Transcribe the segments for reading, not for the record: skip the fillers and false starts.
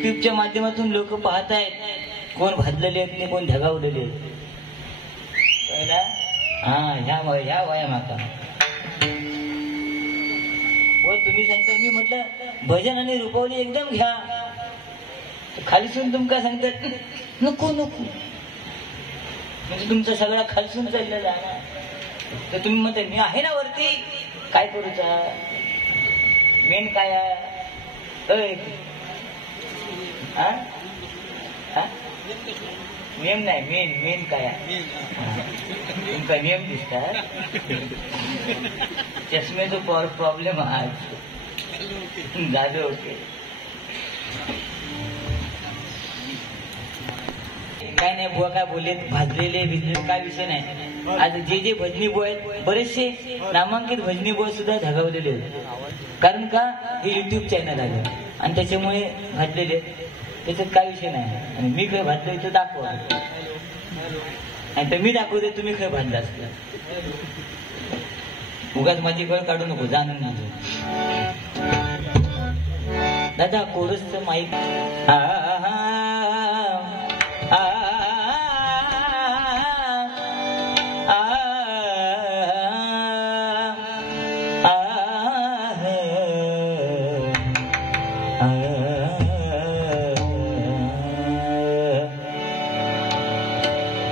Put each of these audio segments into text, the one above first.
युट्यूबच्या माध्यमातून लोक पाहत आहेत, कोण भाजलेले आहेत कोण धगावलेले आहेत. हा ह्या वया माका हो तुम्ही सांगता. मी म्हटलं भजन आणि रुपवली एकदम घ्या. खालसून तुमका सांगतात नको नको, म्हणजे तुमचा सगळा खालसून चाललेला आहे. तर तुम्ही म्हणता मी आहे ना वरती, काय करूचा मेन काय आहे. नियम नाही, मेन काय आहे तुमका नियम दिसतात. चष्मेचा प्रॉब्लेम आज झालं. ओके काय नाही बुवा, काय बोलले भाजलेले भिजलेले काय विषय नाही. आज जे भजनी बुवा आहेत बरेचसे नामांकित भजनी बुवा सुद्धा धगावलेले आहेत. कारण का हे युट्यूब चॅनल आहे आणि त्याच्यामुळे भाजलेले, त्याच्यात काय विषय नाही. आणि मी काय भाजलो इथं दाखवा, आणि तर मी दाखवते तुम्ही काय भाजला असता. उगाच माझी गळ काढू नको, जाणून नको. दादा कोरसचं माईक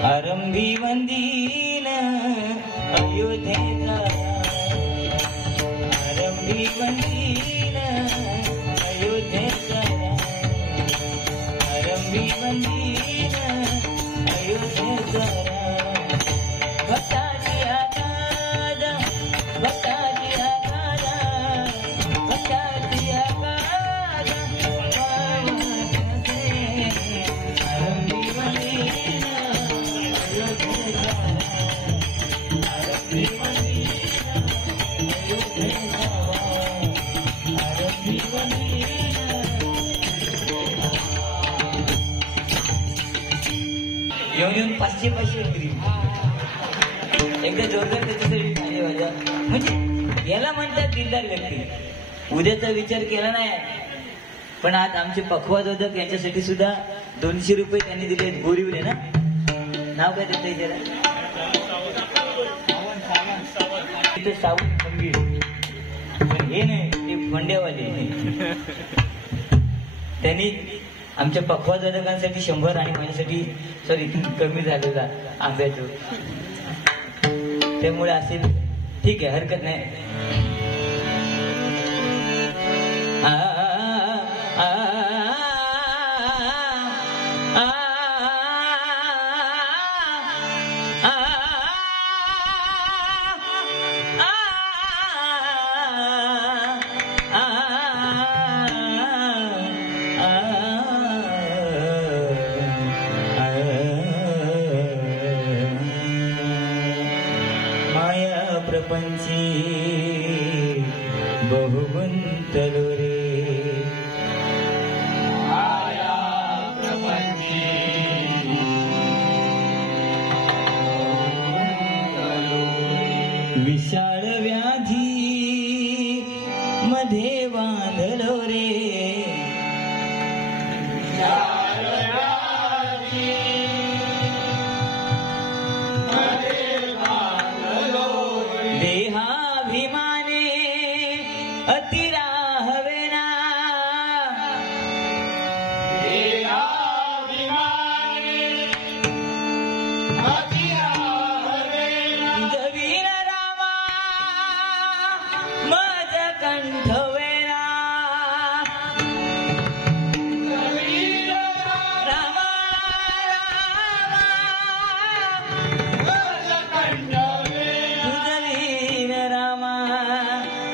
आरंभी वंदीन अयोध्येचा, आरंभी वंदीन अयोध्येचा, आरंभी वंदीन अयोध्येचा. भक्ताची आकाद, भक्ताची आकाद, भक्ताची आकाद, आरंभी वंदीन येऊन 500 एकदा जोरदार त्याच्यासाठी खाली वाजा. म्हणजे याला म्हणतात दिलदार व्यक्ती. उद्याचा विचार केला नाही, पण आज आमचे पखवाजोदक यांच्यासाठी सुद्धा 200 रुपये त्यांनी दिले. बोरिवले ना, नाव काय त्याचं विचारा, सावंत खंबीर. पण हे नाही, ते फंड्यावाले. त्यांनी आमच्या पखवाजोदकांसाठी 100 आणि माझ्यासाठी सॉरी कमी झालेला आंब्याचं, त्यामुळे असेल. ठीक आहे, हरकत नाही. प्रपंची बहुगुंतलो रे, माया प्रपंची विशाळ व्याधी मध्ये बांधलो रे, देहाभिमाने अतिराहवेना, देहाभिमाने अतिराहवेना, जवीन रामा मज कंठवेना, जवीन रामा मज कंठवेना,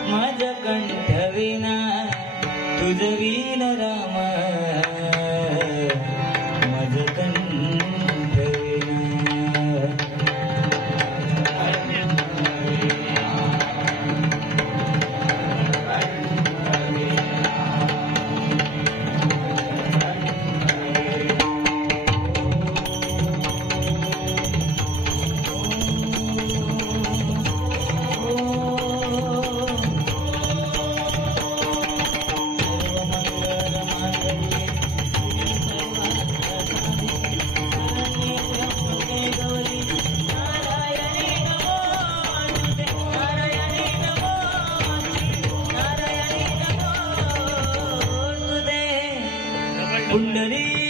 मज कंठविना, तुझ वीण राम मज कंठविना. पुंडली